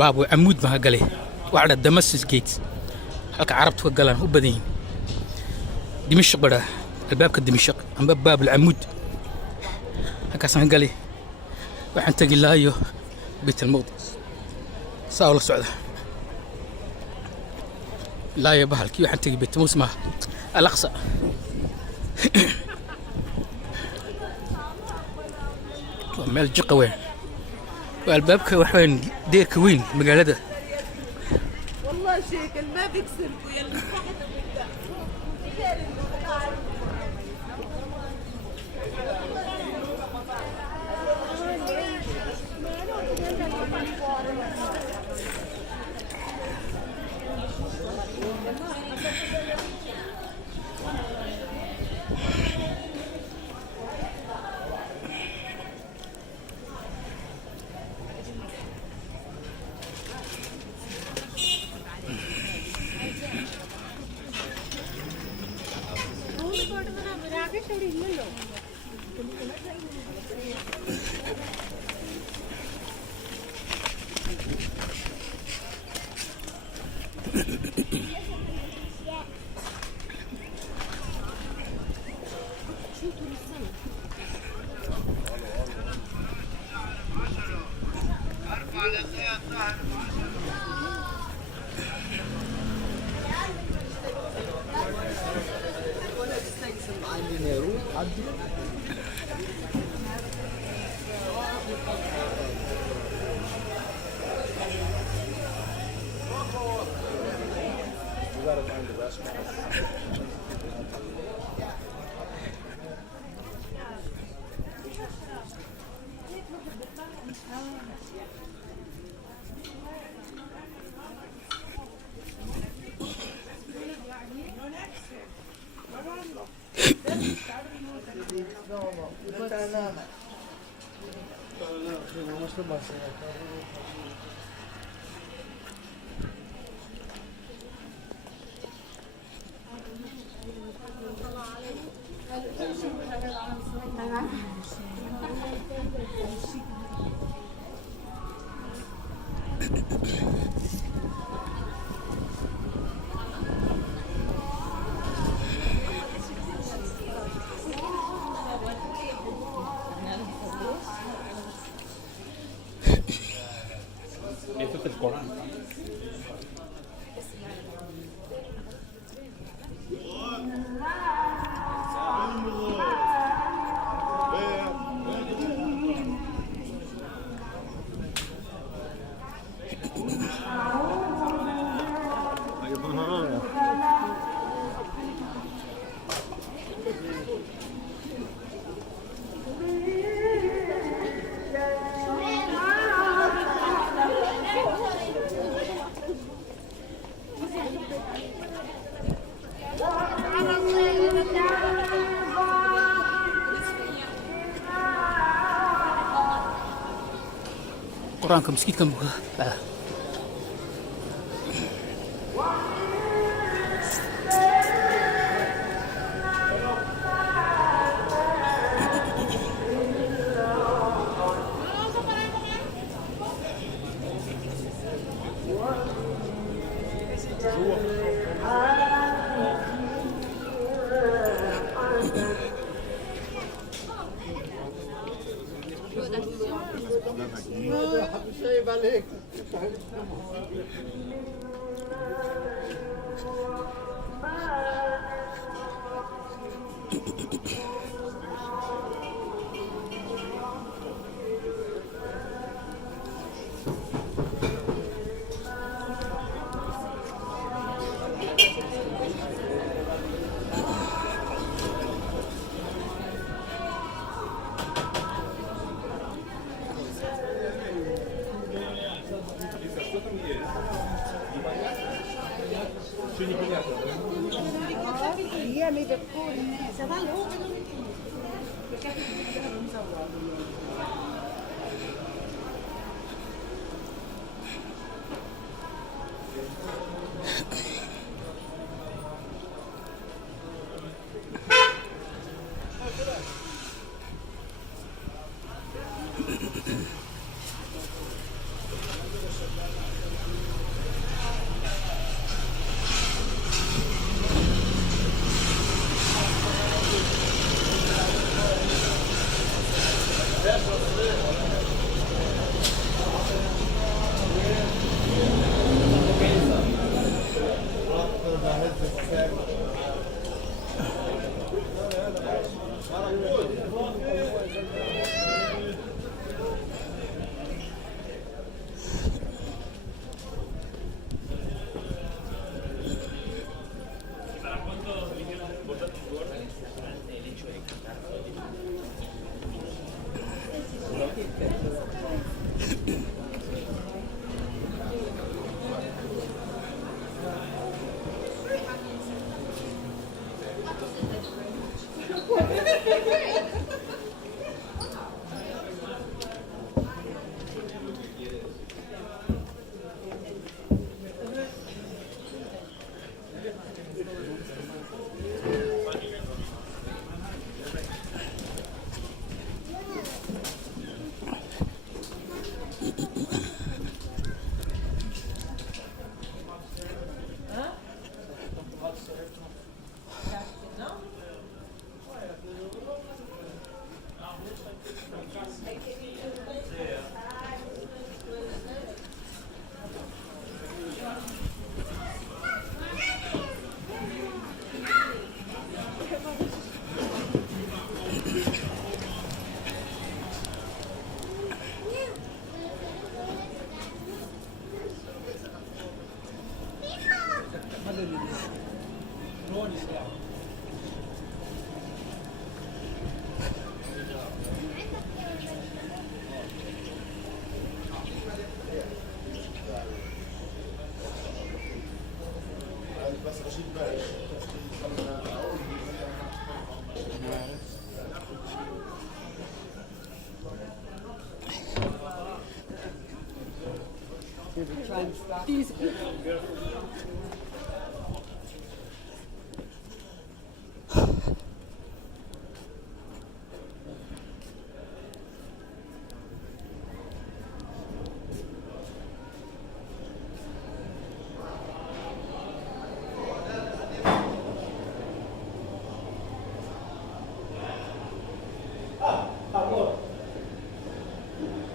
باب عمود ما قالي وعلى دمشق جيت هلك عربت وقالان هو بدين دمشق بره الباب كدمشق أم باب العمود هكذا قالي waxaan tagi laayo بيت المقدس ساولا سعودة لا يا بحر كيف waxaan tagi بيت موسمه الأقصى meel jiqa weyn waa albaabka waxaan deerka weyn magaalada والله شكل ما بيكسركوا يا اللي Eso es el Corán. quraanka masjidka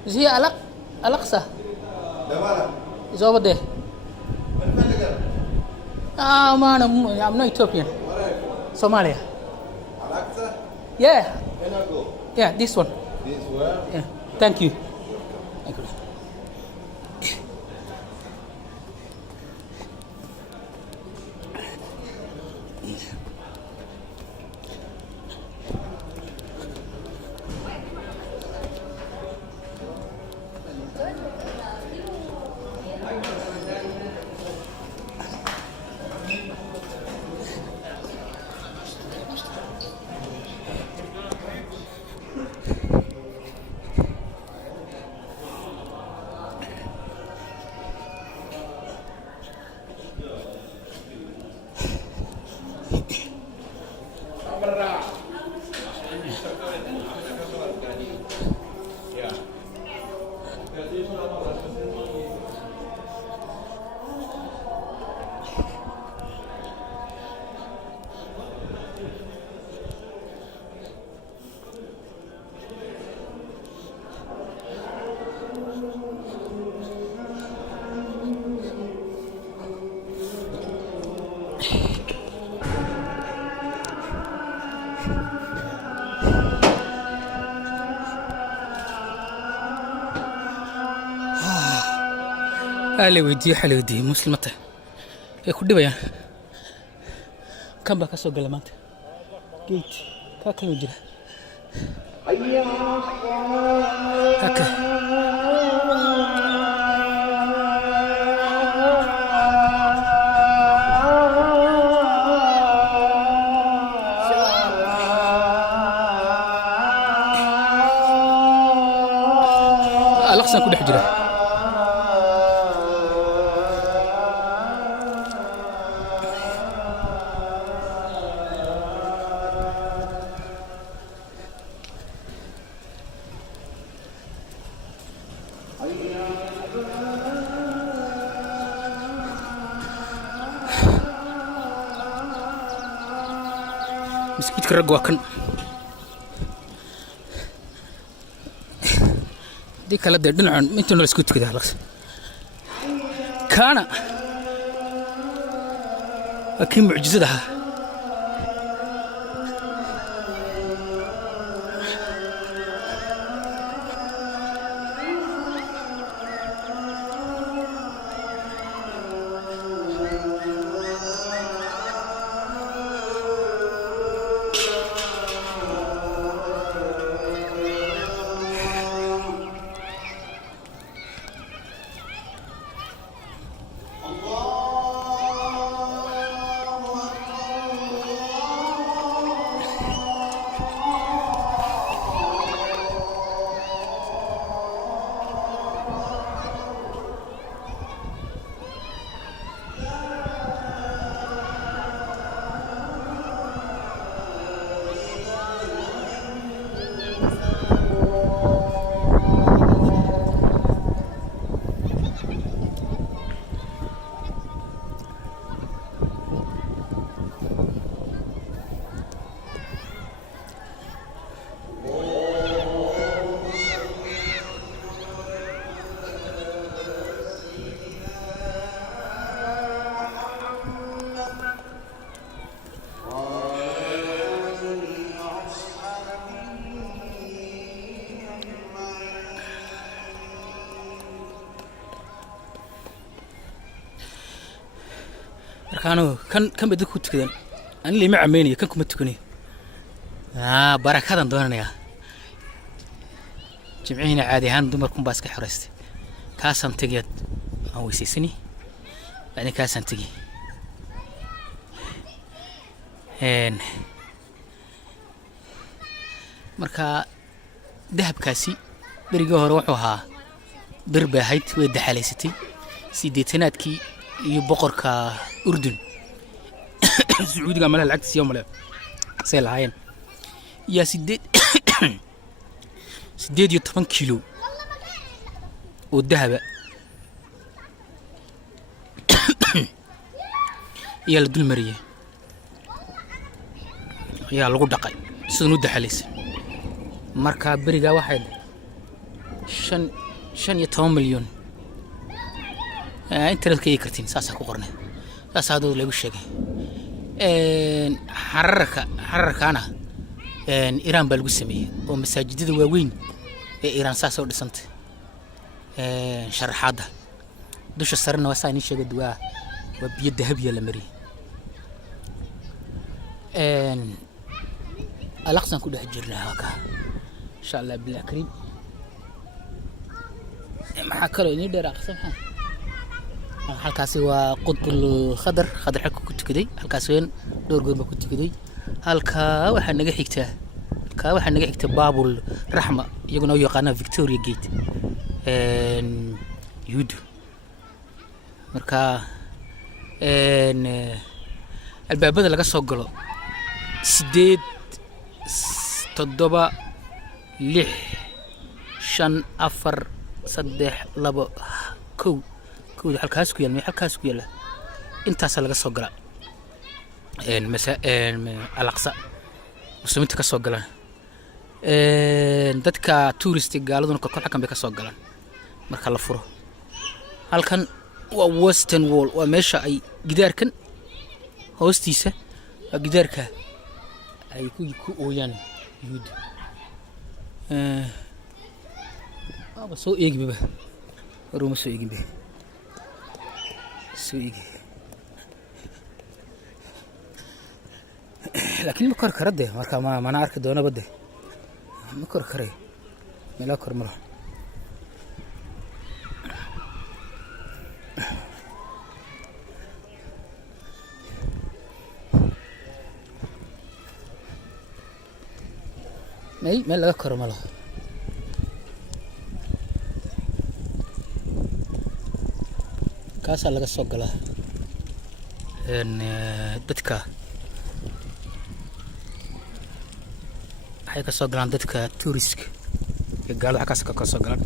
Is here Alexa? It's over there. Man, I'm not Ethiopian. Somalia. Alexa, Yeah, can I go? yeah, this one. This where? Yeah, thank you. Thank you. Hali weydiiyo muslimata ee ku dhibayaan kan baa ka soo gala maanta gate ka kala jira haka Alexa ku dhex jira مسكيت كرق واكن دي كلا دين عن أنتوا نسكت كده خلاص كان أكيد معجزتها كانوا كان بدك تكذب أنا اللي مع عميني كانكم تكوني بركة دوننا يا جمعينا عادي هان دمركم باسك حرست كاسن تجد أو يسيسني يعني كاسن تجي هن مركا ذهب كاسي بريجو روحها دربة هيت ويد حاليستي سيدتنات كي يبقر كأردن سعودي كمان العكس يوم لا سيل عين يا سديد سديد يطفن كيلو والذهب يا لدول مريه يا لغو دقاي سنو دحليس marka bariga waxay 5 milyan internetka ay kartiin saas ku qornay saas aad lagu sheegay xararkana Iran baa lagu sameeyay oo masaajidada waaweyn ee Iran saas oo dhisantay sharaxada dusha sarna waa saani sheegay duwaa biyo dahabiya la mariyay alaqsan ku dhex jirnaa haka insha Allah bil karim maxaa kale inii dheer aqsan halkaasi waa qudbul khadar xalka ku tukaday halkaas weyn dhowr goor ba ku tukaday halka waxa naga xigta baabul raxma iyaguna oo yaqaana Victoria Gate yudu marka albaabada laga soo galo 8 7 6 5 4 3 2 1 كود halkaas ku yaala intaas laga soo gala al-Aqsa muslimiinta ka soo galaan dadka tourist gaaladuna ka halkan bay ka soo galaan marka la furo halkan waa Western Wall waa meesha ay gidaarkan hoostiisa waa gidaarka ay ku ooyaan yuud aba soo eegbiba ruma soo eegbiba سويجي لكن مكر كرده مركا ما أنا أركض وأنا بده مكر كريه ملا كر مرة ملا كر ملا kaasa laga soo galaa dadka waxay ka soo galaan dadka tourist ee gaalada halkaas ka soo galaan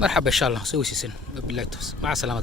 marxaba insha Allah soo wisiisan billahi mع السلامة